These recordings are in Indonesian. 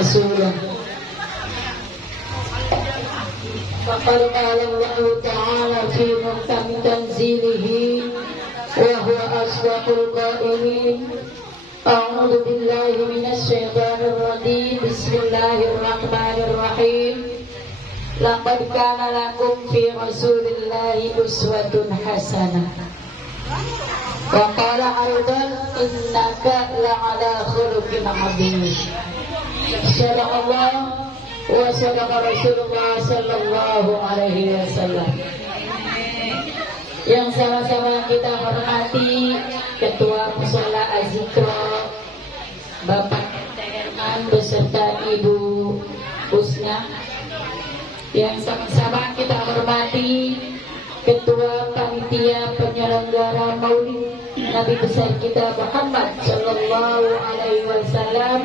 رسوله فقد قال الله تعالى في محكم تنزيله وهو أصدق القائلين أعوذ بالله من الشيطان الرجيم بسم الله الرحمن الرحيم لقد كان لكم في رسول الله أسوة حسنة وقال أيضا إنك لعلى خلق عظيم صدق الله وصدق رسول الله sallallahu alaihi wasallam. Yang sama-sama kita hormati Ketua Mushola Az-Zikra Bapak Herman beserta Ibu Husna. Yang sama-sama kita hormati Ketua Panitia Penyelenggara Maulid Nabi besar kita Muhammad sallallahu alaihi wasallam,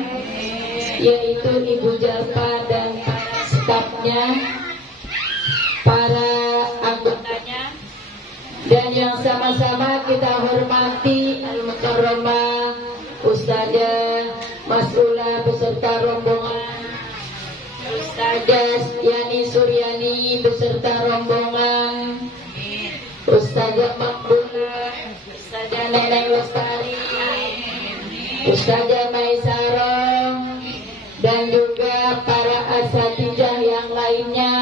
yaitu Ibu Jalpa dan stafnya, para anggotanya, dan yang sama-sama kita hormati Al-Mukarramah Ustazah Mas'ula beserta rombongan, Ustazah Yani Suryani beserta rombongan, Ustazah Makbul, Ustazah Neneng Lestari, Ustazah Maisarah, dan juga para asatijah yang lainnya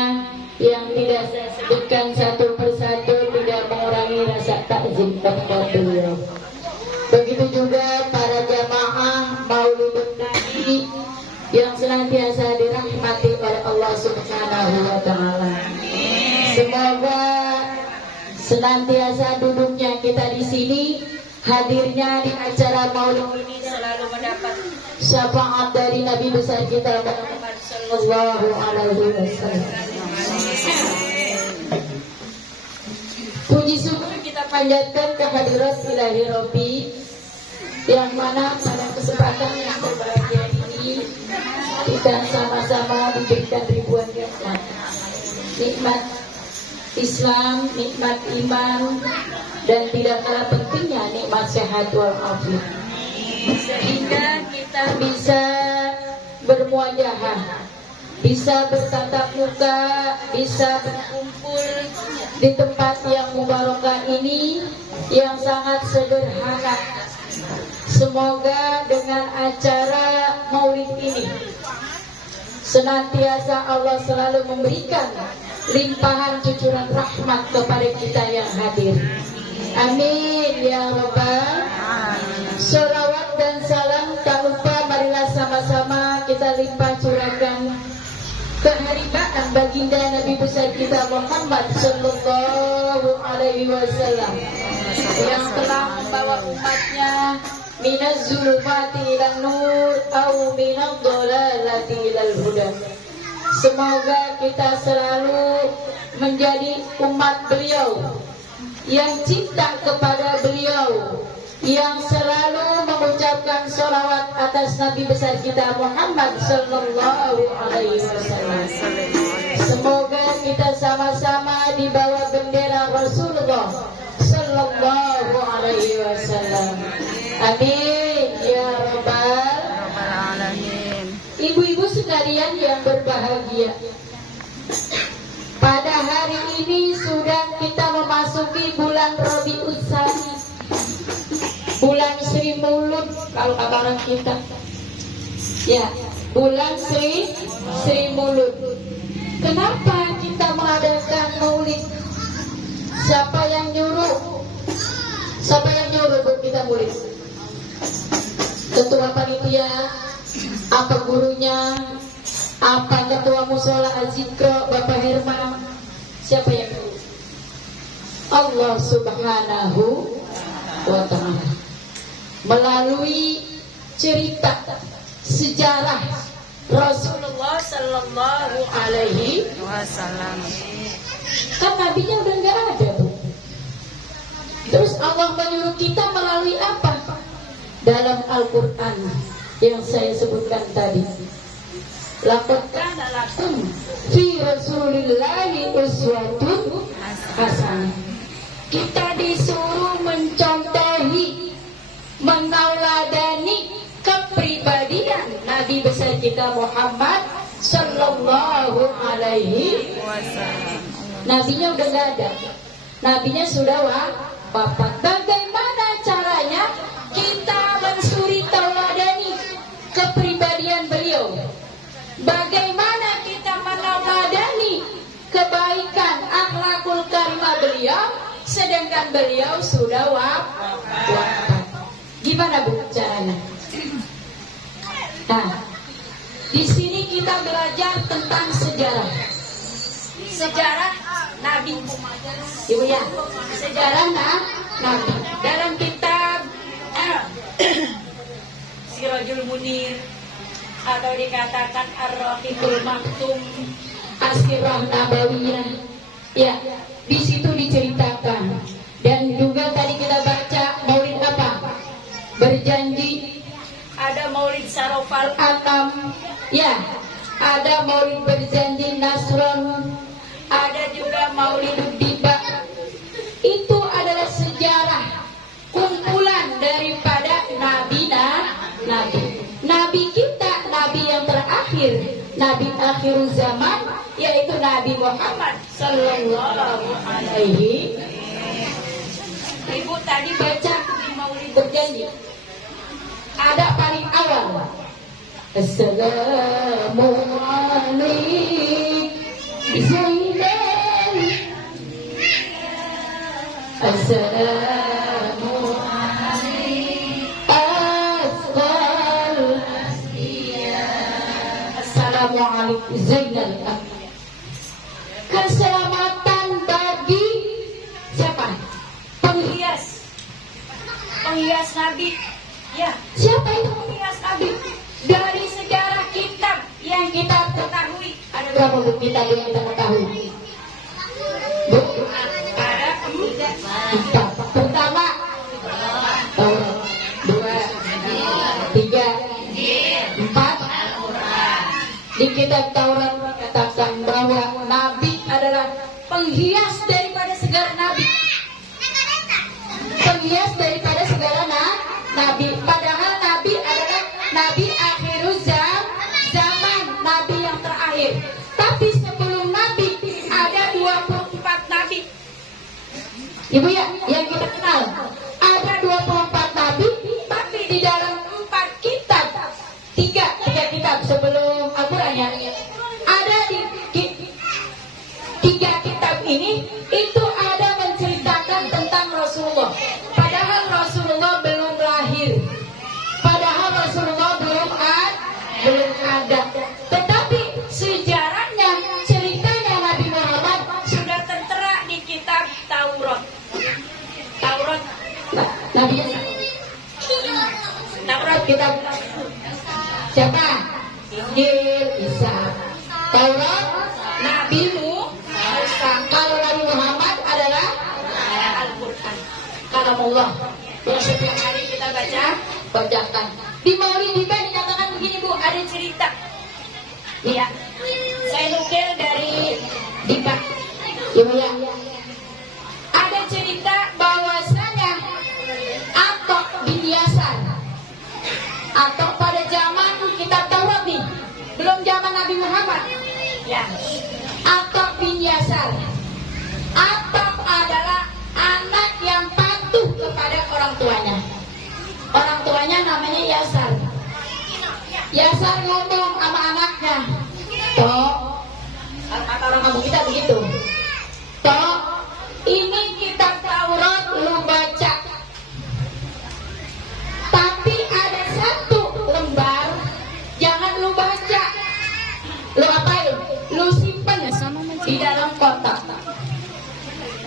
yang tidak saya sebutkan satu persatu, tidak mengurangi rasa takzim kepada beliau. Begitu juga para jamaah Maulidun Nabi yang senantiasa dirahmati oleh Allah Subhanahu wa taala. Semoga senantiasa duduknya kita di sini, hadirnya di acara Maulid ini selalu mendapat syafaat dari Nabi besar kita Muhammad sallallahu alaihi wasallam. Puji syukur kita panjatkan kehadirat Ilahi Rabbi, yang mana pada kesempatan yang berbahagia ini kita sama-sama diberikan ribuan nikmat Islam, nikmat iman, dan tidak kalah pentingnya nikmat sehat walafiat, sehingga kita bisa bermuajahah, bisa bertatap muka, bisa berkumpul di tempat yang mubarakah ini yang sangat sederhana. Semoga dengan acara Maulid ini senantiasa Allah selalu memberikan limpahan cucuran rahmat kepada kita yang hadir. Amin ya rabbal. Sholawat dan salam tak lupa marilah sama-sama kita limpah curahkan keharibaan baginda Nabi besar kita Muhammad sallallahu alaihi wasallam, yang telah membawa umatnya minaz zulumati ilan nur au minad dhalalati ilal huda. Semoga kita selalu menjadi umat beliau yang cinta kepada beliau, yang selalu mengucapkan sholawat atas Nabi besar kita Muhammad sallallahu alaihi wasallam. Semoga kita sama-sama di bawah bendera Rasulullah sallallahu alaihi wasallam. Amin ya rabbal alamin. Ibu-ibu sekalian yang berbahagia, pada hari ini sudah kita memasuki bulan Rabiul Tsani, bulan Sri Mulud kalau kata orang kita. Ya, bulan Sri Mulud. Kenapa kita mengadakan Maulid? Siapa yang nyuruh? Siapa yang nyuruh buat kita Maulid? Ketua panitia, apa gurunya, apa ketua Mushola Az-Zikra Bapak Herman? Siapa yang nyuruh? Allah Subhanahu wa ta'ala melalui cerita sejarah Rasulullah sallallahu alaihi wasallam. Kan nabinya udah nggak ada, Bu. Terus Allah menyuruh kita melalui apa? Dalam Al-Quran yang saya sebutkan tadi. Laqad kana lakum fi Rasulillahi uswatun hasanah. Kita disuruh mencontohi, menauladani kepribadian Nabi besar kita Muhammad Sallallahu Alaihi Wasallam. Nabinya udah gak ada, nabinya sudah wafat. Bagaimana caranya kita mensuri tauladani kepribadian beliau? Bagaimana kita meneladani kebaikan akhlakul karimah beliau, sedangkan beliau sudah wafat? Gimana Bu caranya? Nah, di sini kita belajar tentang sejarah. Sejarah Nabi. Ibu ya, sejarah Nabi. Dalam kitab Sirajul Munir atau dikatakan Ar-Rahiqul Maktum, As-Sirah Nabawiyah. Ya, di situ diceritakan. Dan juga tadi kita baca maulid apa? Berjanji. Ada maulid Sarofal Atam. Ya, ada maulid berjanji Nasron. Ada juga maulid Diba. Itu adalah sejarah kumpulan daripada nabi. Nabi kita, nabi yang terakhir, nabi akhir zaman, yaitu Nabi Muhammad Sallallahu Alaihi. Ibu tadi baca di maulid berjanji. Ada paling awal. Assalamualaikum Zainal. Assalamualaikum Zainal. Keselamatan bagi siapa? Penghias Nabi. Ya, siapa itu penghias Nabi? Dari sejarah kitab yang kita ketahui, ada berapa buku kitab yang kita ketahui? Bu, ada empat. Pertama, Taurat. Dua, tiga, empat. Di kitab Taurat dikatakan bahwa Nabi adalah penghias daripada segala Nabi. Penghias daripada segala Nabi. Padahal Nabi adalah Nabi akhirul zaman, Nabi yang terakhir. Tapi sebelum Nabi ada 24 Nabi. Ibu ya, yang kita kenal. Ada 24 Nabi, tapi di dalam 4 kitab, tiga kitab sebelum Al-Quran ya, ada di 3 kitab ini, itu ada menceritakan tentang Rasulullah. Padahal Rasulullah belum lahir. Padahal Rasulullah belum ada. Tetapi sejarahnya, ceritanya Nabi Muhammad sudah tertera di kitab Taurat. Nabi Taurat kitab siapa? Injil, Isa. Taurat Nabi Musa. Kalau Nabi Muhammad adalah Al-Quran, kalamullah yang setiap hari kita bacakan. Di Maulid Diba dikatakan begini Bu, ada cerita. Iya, saya nukil dari Diba. Ya. Ada cerita bahwasanya Atok bin Yasar, atau pada zaman kitab Taurat nih, belum zaman Nabi Muhammad. Ya, Atok bin Yasar. Atok adalah anak yang patuh kepada orang tuanya. Orang tuanya namanya Yasar. Yasar ngomong sama anaknya, Tok, kata orang kampung kita begitu, Tok, ini kitab Taurat lu baca, tapi ada satu lembar jangan lu baca. Lu apain? Lu simpen di dalam kotak.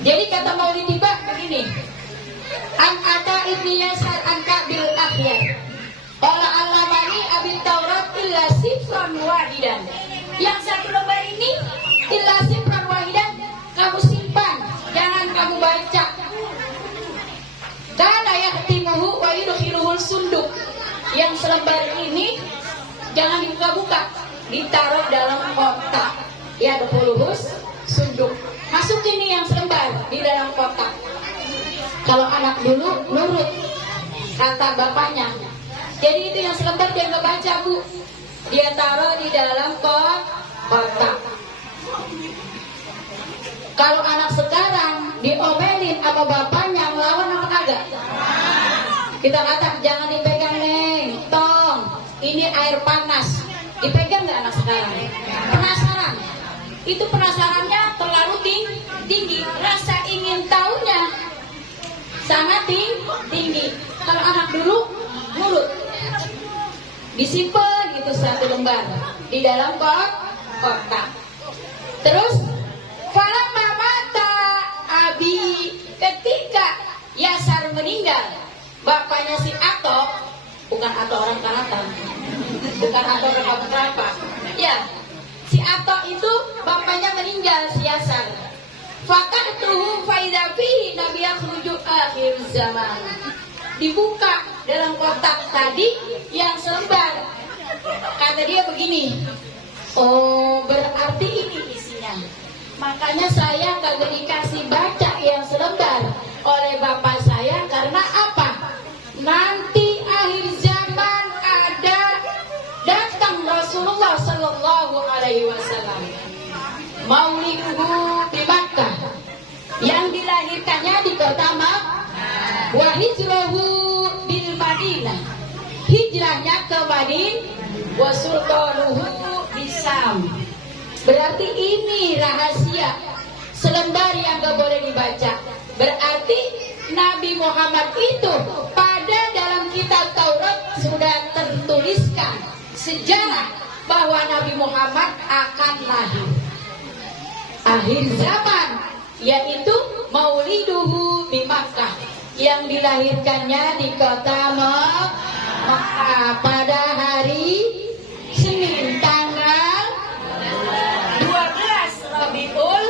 Jadi kata Maulid Diba begini, An Ata ibni Yasar an Kabil Akhyar Ola Al-Lamani Abin Taurat illa sifran wahidan. Yang satu lembar ini illa sifran wahidan, kamu simpan, jangan kamu baca. Kana yahtimuhu wa yudkhiluhul sunduk. Yang selembar ini jangan dibuka-buka, ditaruh dalam kotak. Ya, 20 sunduk. Masukin nih yang selembar di dalam kotak. Kalau anak dulu nurut kata bapaknya. Jadi itu yang selembar dia nggak baca Bu. dia taruh di dalam kotak. Kalau anak sekarang diomelin sama bapaknya, ngelawan apa kagak? Kita kata jangan dipegang neng, tong, ini air panas. Dipegang nggak anak sekarang? Penasaran? Itu penasarannya terlalu tinggi. Rasa ingin tahunya sangat tinggi. Kalau anak dulu nurut, disimpan gitu satu lembar di dalam kotak. Terus falamma mata abi, ketika Yasar meninggal, bapaknya si Ato, bukan Ato orang Karatan, bukan Ato orang Kelapa. Ya, si Ato itu bapaknya meninggal, si Yasar. Fakatuhu faida fihi nabi yakhruju akhir zaman. Dibuka dalam kotak tadi yang selembar. Kata dia begini, oh berarti ini isinya. Makanya saya kagak dikasih baca yang selembar oleh bapak saya. Karena apa? Nanti akhir zaman ada datang Rasulullah Sallallahu Alaihi Wasallam, mauliduhu di Makkah, yang dilahirkannya di kota Makkah, wa hijrahu bil Madinah, hijrahnya ke Madinah, wa sultanuhu di Sam. Berarti ini rahasia selembar yang gak boleh dibaca. Berarti Nabi Muhammad itu pada dalam kitab Taurat sudah tertuliskan sejarah bahwa Nabi Muhammad akan lahir akhir zaman, yaitu mauliduhu di Makkah, yang dilahirkannya di kota Makkah pada hari Senin tanggal 12 Rabiul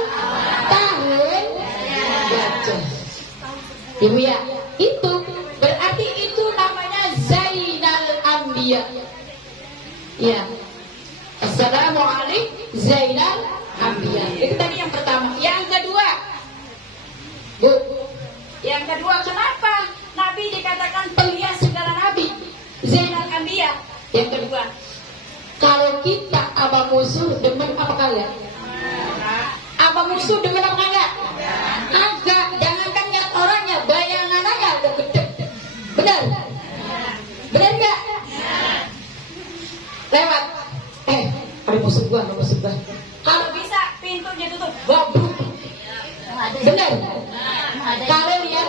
tahun Gajah. Ibu ya, itu berarti itu namanya Zainal Anbiya. Ya, Assalamualaikum Zainal Anbiya. Itu tadi yang pertama. Yang kedua, Bu, yang kedua, kenapa Nabi dikatakan penghias segala Nabi, Zainal Anbiya? Yang kedua, kalau kita abang musuh demen apa kagak? Abang musuh demen apa kagak? Kagak. Jangankan lihat orangnya, bayangan aja udah gede. Benar? Benar nggak? Lewat. Ada musuh gua. Kalau bisa pintunya tutup. Waduh. Benar? Kalau lihat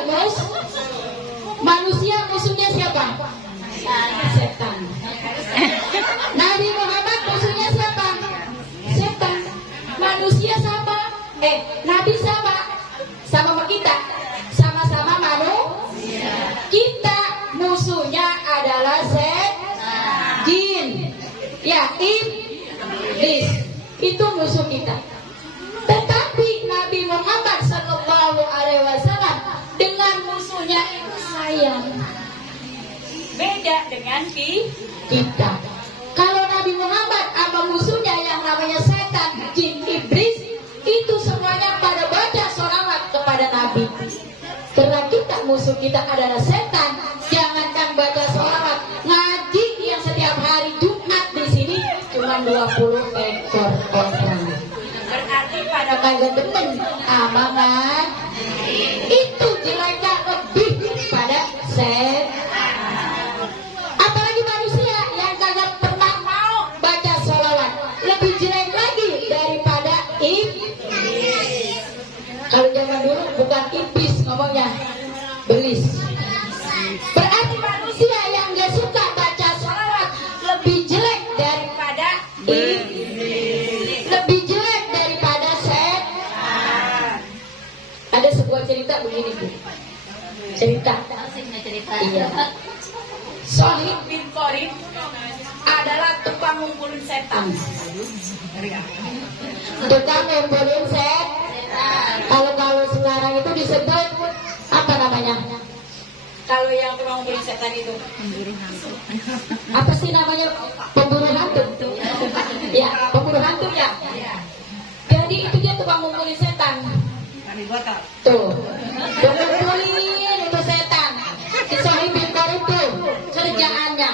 manusia musuhnya siapa? Setan. Nabi Muhammad musuhnya siapa? Setan. Manusia sama. Nabi sama kita. Sama-sama manusia. Kita musuhnya adalah jin. Ya, iblis. Itu musuh kita. Tetapi Nabi Muhammad Sallallahu Alaihi Wasallam dengan musuhnya itu sayang. Beda dengan kita. Kalau Nabi Muhammad sama musuhnya yang namanya setan, jin, iblis, itu semuanya pada baca sholawat kepada Nabi. Karena kita musuh kita adalah setan, jangankan baca sholawat, ngaji yang setiap hari Jumat di sini cuma 20 ekor orang. Berarti pada kagak demen amangan. Itu jeleknya lebih pada setan. Apalagi manusia yang kagak pernah mau baca sholawat, lebih jelek lagi daripada iblis. Kalau zaman dulu bukan iblis ngomongnya, belis. Berarti manusia yang gak suka baca sholawat lebih jelek daripada iblis, lebih jelek daripada setan. Ada sebuah cerita begini, Bu. Cerita. Iya. Sohib bin Qorib adalah tukang ngumpulin setan. Tukang ngumpulin setan. Kalau sekarang itu disebut apa namanya? Kalau yang tukang ngumpulin setan itu pemburu hantu. Apa sih namanya? Pemburu hantu. Ya, pemburu hantu ya. Jadi itu dia tukang ngumpulin setan. Tuh, ngumpulin itu setan. Si Sohib bin Qorib tuh kerjaannya.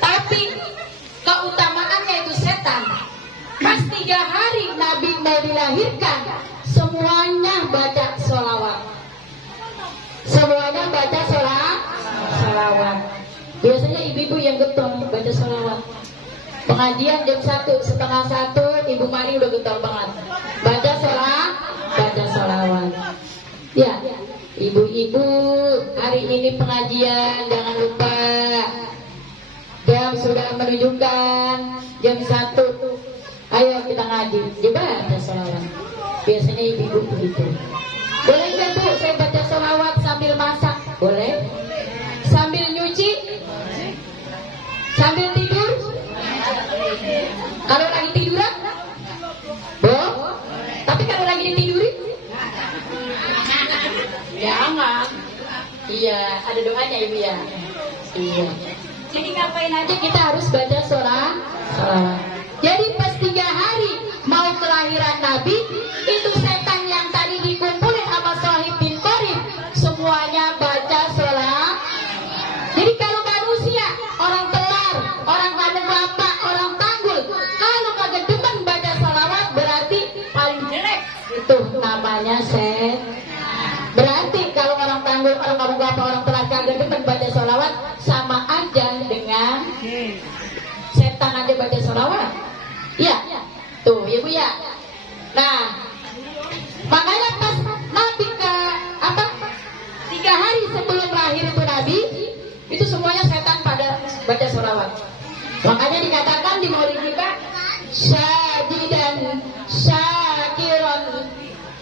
Tapi keutamaan 3 hari Nabi mau dilahirkan, semuanya baca sholawat. Semuanya baca sholawat. Biasanya ibu-ibu yang getol baca sholawat. Pengajian jam 1, setengah 1, Ibu Mari udah getol banget. Baca sholawat. Ya, ibu-ibu hari ini pengajian jangan lupa. Jam sudah menunjukkan jam 1. Ayo kita ngaji, dibaca sholawat. Biasanya ibu-ibu begitu. Boleh nggak Bu, saya baca sholawat sambil masak? Boleh. Sambil nyuci? Sambil tidur? Kalau lagi tiduran? Tapi kalau lagi ditidurin? Jangan. Iya, ada doanya Ibu ya. Iya. Jadi ngapain aja kita harus baca sholawat. Jadi pas 3 hari mau kelahiran Nabi, itu setan yang tadi dikumpulin sama Sohib bin Qorib, semuanya baca sholawat. Jadi kalau manusia, orang telar, orang kandung kelapa, orang tanggul, kalau kagak demen baca sholawat berarti paling jelek. Itu namanya setan. Berarti kalau orang tanggul, orang kandung kelapa, orang telar kagak demen baca sholawat, sama aja dengan setan aja baca sholawat. Iya, tuh ya Bu ya. Nah, makanya pas Nabi ke 3 hari sebelum lahir itu Nabi, itu semuanya setan pada baca sholawat. Makanya dikatakan di Maulid kita, syajidan syakiran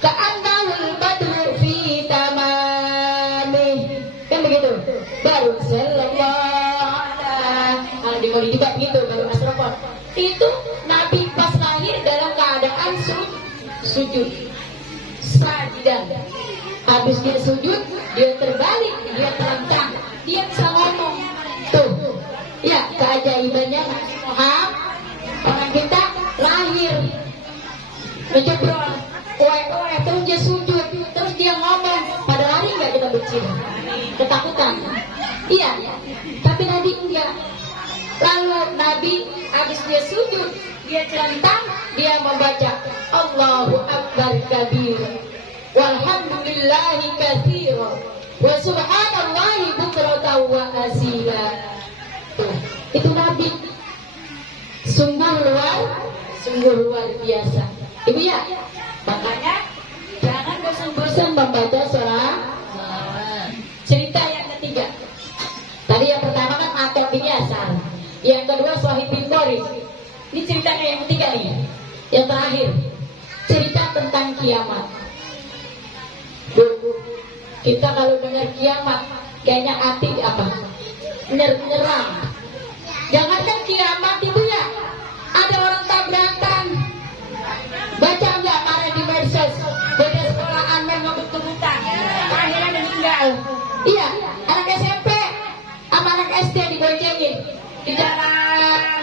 ka'annahul badru fi tamamih. Kan begitu. Baru sallallahu kalau di Maulid juga begitu, baru asrofon. Itu Nabi pas lahir dalam keadaan sujud. Sajidan. Habis dia sujud, dia terbalik, dia terentang, dia bisa ngomong. Tuh, ya keajaibannya Nabi Muhammad. Orang kita lahir menjebrol, oe, terus dia sujud, terus dia ngomong. Pada lari nggak kita berciri? Ketakutan. Iya, tapi Nabi enggak. Lalu Nabi habis dia sujud, dia celentang, dia membaca Allahu Akbar kabir, walhamdulillahi katsira, wa subhanallahi bukratan wa asila. Itu Nabi sungguh luar biasa. Ibu ya, makanya jangan bosan-bosan membaca sholawat. Cerita yang ketiga. Tadi yang pertama kan Atab bin Yasar. Yang kedua Sohib bin Qorib. Ini ceritanya yang ketiga nih. Yang terakhir, cerita tentang kiamat. Kita kalau dengar kiamat, kayaknya hati apa? Menyerang. Jangankan kiamat itu ya, ada orang tabrakan. Baca nggak kemarin di medsos, beda sekolahan memang betul-betul akhirnya meninggal. Iya, anak SMP sama anak SD diboncengin di jalan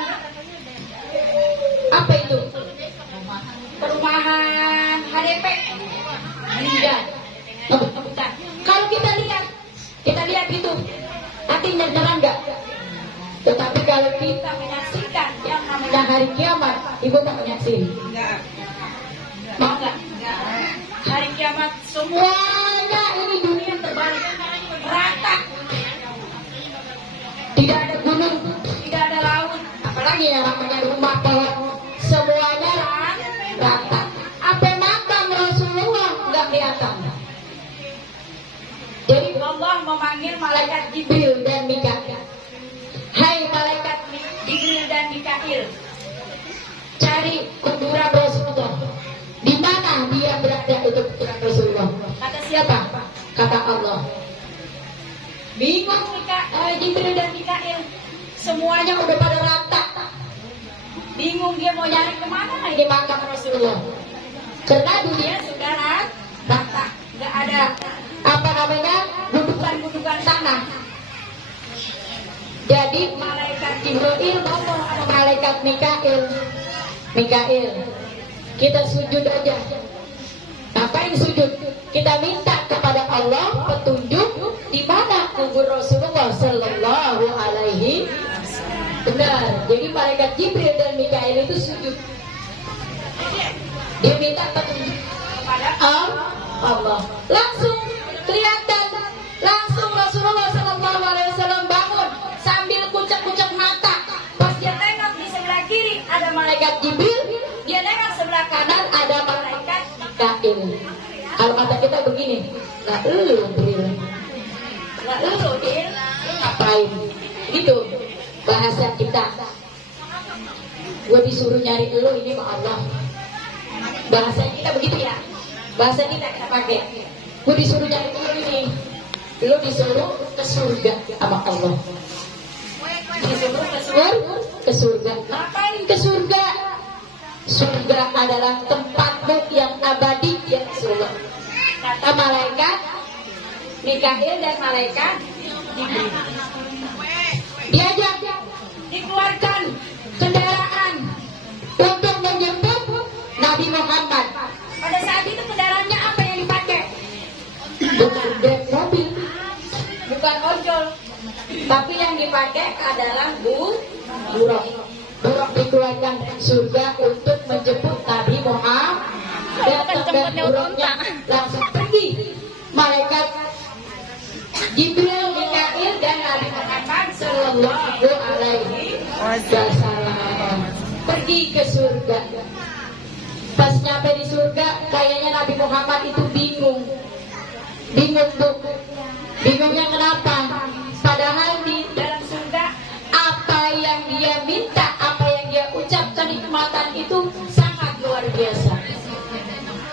apa itu? Perumahan HDP meninggal. Kalau kita lihat itu, hati nyerang nggak? Tetapi kalau kita menyaksikan yang namanya hari kiamat, ibu mau menyaksikan? Mau nggak? Hari kiamat semuanya ini dunia terbalik, rata. Tidak ada gunung, tidak ada laut, apalagi yang namanya rumah pohon, semuanya rata. Apa makam Rasulullah nggak kelihatan. Jadi Allah memanggil malaikat Jibril dan Mikail. Hai malaikat Jibril dan Mikail, cari kuburan Rasulullah. Di mana dia berada itu kuburan Rasulullah? Kata siapa? Kata Allah. Bingung Jibril dan Mikail, semuanya udah pada rata. Bingung dia mau nyari kemana di makam Rasulullah. Karena dunia sudah rata, nggak ada apa namanya gundukan tanah. Jadi malaikat Jibril ngomong sama malaikat Mikail, kita sujud aja. Ngapain sujud? Kita minta kepada Allah petunjuk di mana kubur Rasulullah Sallallahu Alaihi. Benar. Jadi malaikat Jibril dan Mikail itu sujud. Dia minta petunjuk kepada Allah. Langsung kelihatan, langsung Rasulullah SAW bangun sambil kucek-kucek mata. Pas dia tengok di sebelah kiri ada malaikat Jibril, dia tengok sebelah kanan ada malaikat Mikail. Kalau kata kita begini, nggak elu Jibril, nggak elu Jibril, ngapain? Gitu bahasa kita. Gue disuruh nyari elu, ini mah Allah. Bahasa kita begitu ya. Bahasa kita pakai. Gue disuruh nyari elu ini, lu disuruh ke surga sama Allah. Disuruh ke surga. Ngapain ke surga? Surga adalah tempatmu yang abadi ya Rasulullah. Kata malaikat Mikail dan malaikat Jibril. Diajak, dikeluarkan kendaraan untuk menjemput Nabi Muhammad. Pada saat itu kendaraannya apa yang dipakai? Bukan mobil, bukan ojol, tapi yang dipakai adalah buruk. Buruk dikeluarkan dari surga untuk menjemput Nabi Muhammad. Dan buruknya langsung pergi. Malaikat Jibril, Mikail dan Nabi Muhammad Sallallahu Alaihi Wasallam pergi ke surga. Pas nyampe di surga, kayaknya Nabi Muhammad itu bingung tuh. Bingungnya kenapa? Padahal di dalam surga apa yang dia minta, apa yang dia ucapkan, kenikmatan itu sangat luar biasa.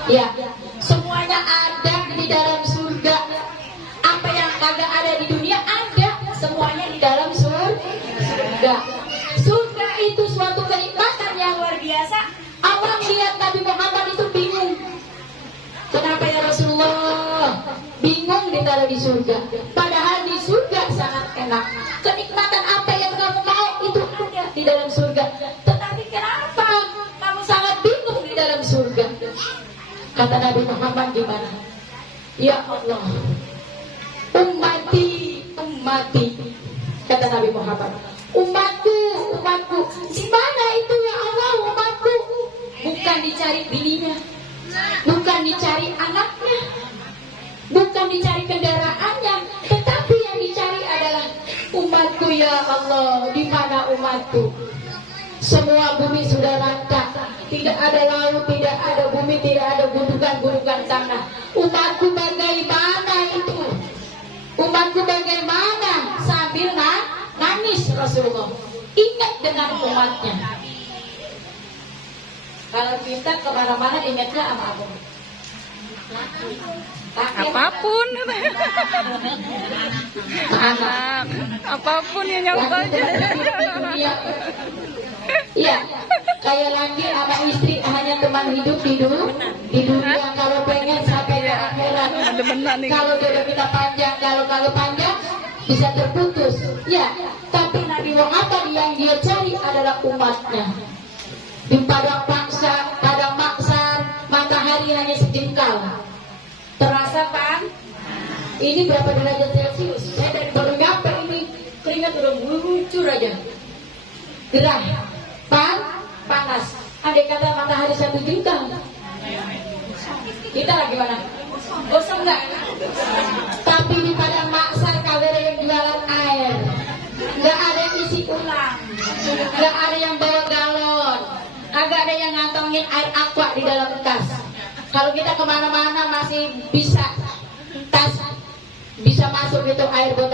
Ya, semuanya ada di dalam surga. Apa yang kagak ada di dunia ada, semuanya di dalam surga. Surga itu suatu kenikmatan yang luar biasa. Orang lihat Nabi Muhammad itu bingung. Kenapa ya Rasulullah? Bingung ditaruh di surga. Padahal di surga sangat enak. Kenikmatan apa yang kamu mau itu ada di dalam surga. Tetapi kenapa kamu sangat bingung di dalam surga? Kata Nabi Muhammad, di mana? Ya Allah, ummati, kata Nabi Muhammad, umatku, di mana itu ya Allah umatku? Bukan dicari bininya, bukan dicari anaknya, bukan dicari kendaraannya, tetapi yang dicari adalah umatku ya Allah. Di mana umatku? Semua bumi sudah rata, tidak ada laut, tidak ada bumi, tidak ada gundukan tanah. Umatku bagaimana itu? Umatku bagaimana? Sambil nangis Rasulullah. Ingat dengan umatnya. Kalau kita kemana-mana ingatnya sama apa? Apapun. Anak, apapun yang nyampe aja. Iya, kayak lagi sama istri hanya teman hidup di dunia. Kalau pengen sampai ke akhirat. Kalau jodoh kita panjang, kalau panjang bisa terputus. Ya, tapi Nabi Muhammad yang dia cari adalah umatnya. Di padang maksar, matahari hanya sejengkal. Terasa kan? Ini berapa derajat Celcius? Saya dari baru nyampe ini keringat udah muncul aja. Gerah, panas. Andai kata matahari satu jengkal, kita lagi mana? Gosong nggak? Tapi di padang maksar kagak ada yang jualan air, nggak ada yang isi ulang, nggak ada yang bawa galon, agak ada yang ngantongin air aqua di dalam tas. Kalau kita kemana-mana masih bisa tas, bisa masuk itu air botol.